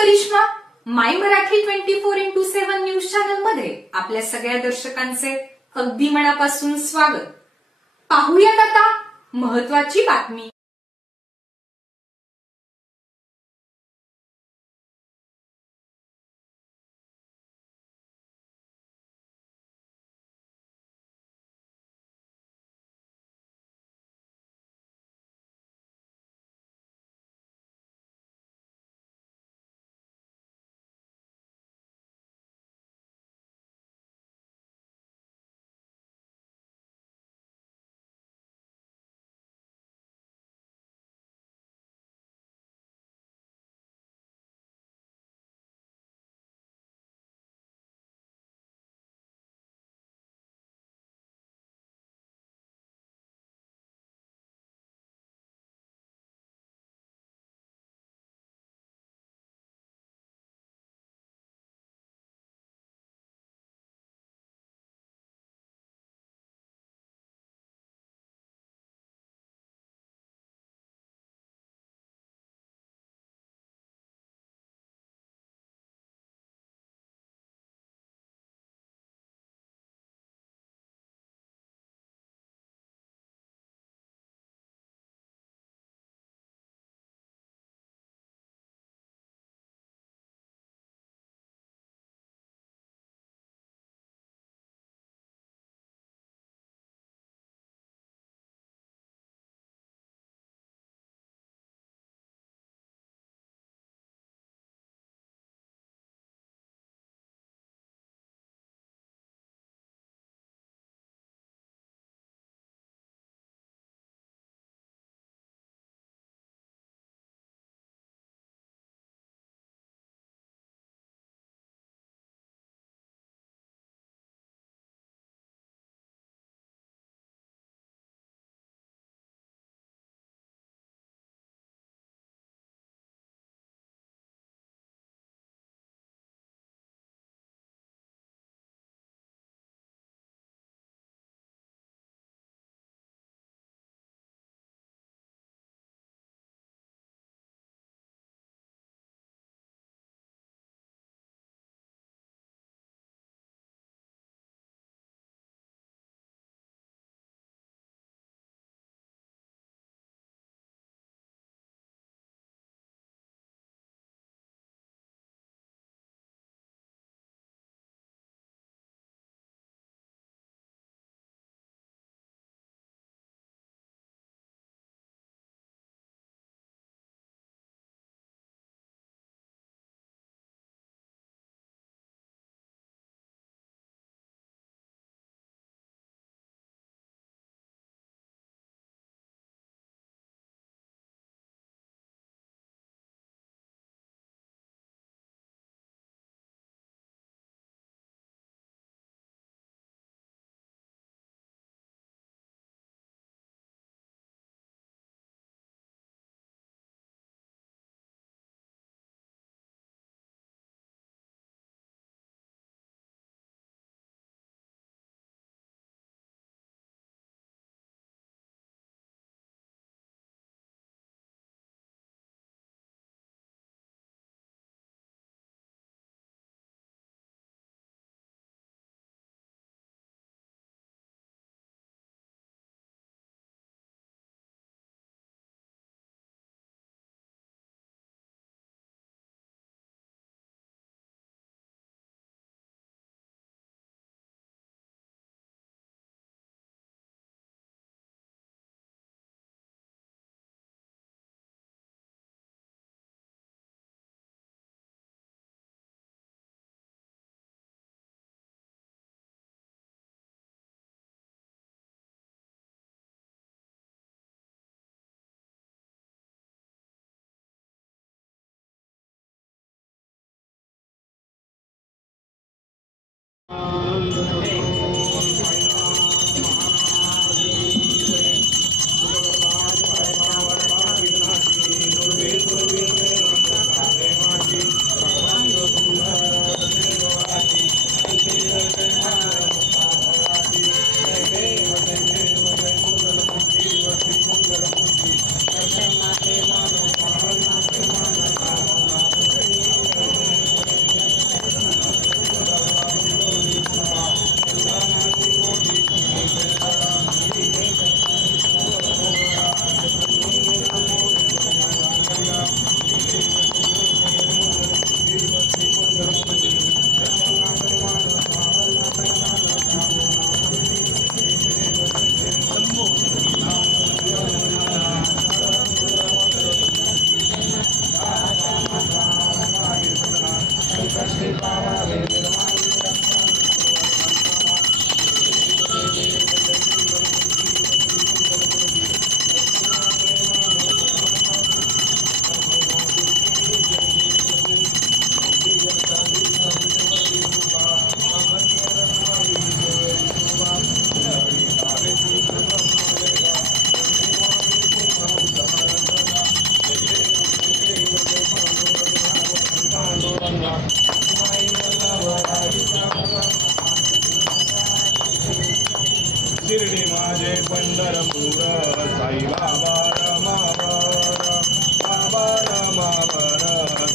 करिश्मा माय Marathi 24x7 news channel मध्ये आपल्या सगळ्या दर्शकांचे अगदी मनापासून स्वागत। पाहूयात आता महत्त्वाची बातमी।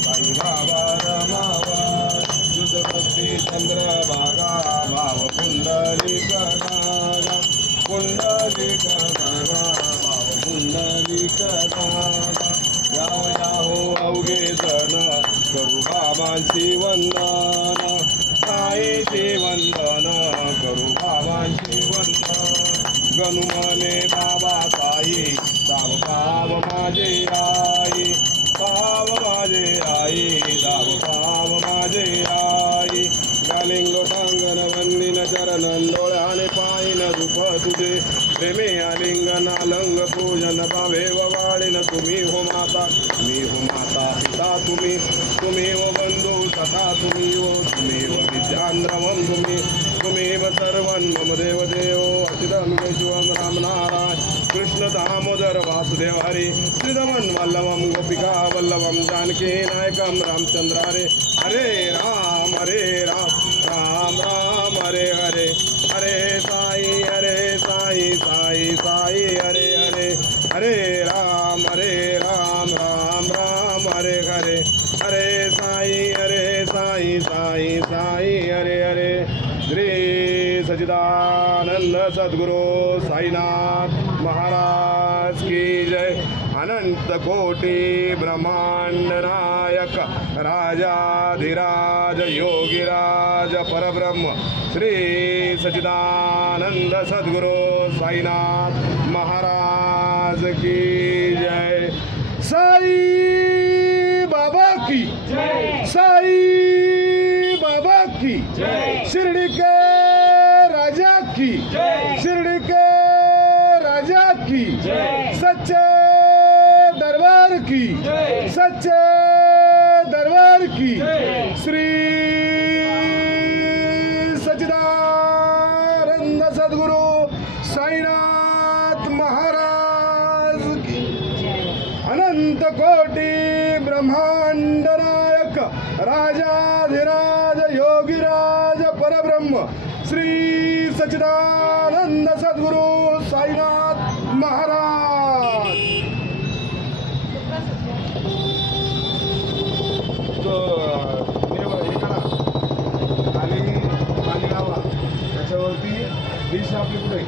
साई बाबा रमावर युद्धभक्ती चंद्रभागा भाव पुंडलिक दागा पुंडलिक दागा भाव पुंडलिक दागा याहो याहो अवघे जण करू बाबांची वंदन साईचे वंदन करू बाबांची वंदन गणुमने बाबा साई दाव पाव माझे आई पाव माझे आई दाव पाव माझे आई गालिंग लोटांगण वंदिन चरणन डोळ्याने पायीन रूप तुझे प्रेमे आलिंगन अलंग पूजन भावे वाळीन तुम्ही हो माता मी हो माता पिता तुम्ही तुम्ही हो बंधू सखा तुम्ही हो तुम्ही हो विद्यान्द्रवम तुम्ही सर्वं मम देव देव अच्युतं केशवं राम नारायण कृष्ण दामोदर वासुदेव हरी श्रीरमण वल्लभं गोपिका वल्लभं जानकी नायकं रामचंद्र हरे हरे राम राम राम हरे हरे हरे साई साई साई हरे हरे हरे राम राम राम हरे हरे हरे साई साई साई हरे हरे श्री सच्चिदानंद सद्गुरु साईनाथ महाराज की जय अनंत कोटि ब्रह्मांड नायक राजाधिराज योगिराज परब्रह्म श्री सच्चिदानंद सद्गुरु साईनाथ महाराज की जय साई बाबा की जय साई बाबा की जय शिरडी के राजा की जय शिरडी के राजा की जय सच्चे दरबार की जय सच्चे दरबार की जय श्री सच्चिदानंद सद्गुरु साईनाथ महाराज की अनंत कोटि ब्रह्मांड नायक राजाधिराज योगिराज परब्रह्म श्री सच्चिदानंद सद्गुरु साईनाथ महाराज पाणी लावा त्याच्यावरती डिश आपली कुठे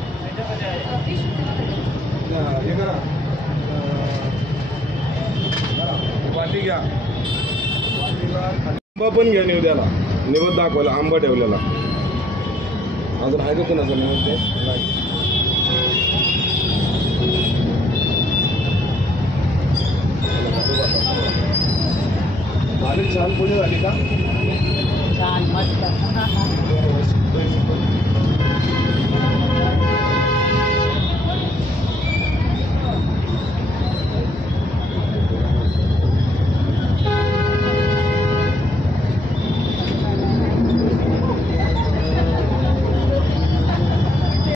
हे करा वाटी घ्या आंबा पण घ्या निवद्याला निवद दाखवला आंबा ठेवलेला अजून आहे का कोणाचा निवद ते भारी छान पूजा झाली का छान मस्त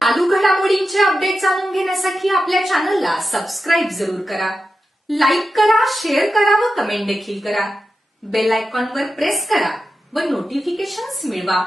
चालू घडामोडींचे अपडेट जाणून घेण्यासाठी आपल्या चॅनलला सबस्क्राईब जरूर करा, लाईक करा, शेअर करा व कमेंट देखील करा. बेल आयकॉनवर प्रेस करा व नोटिफिकेशन्स मिळवा.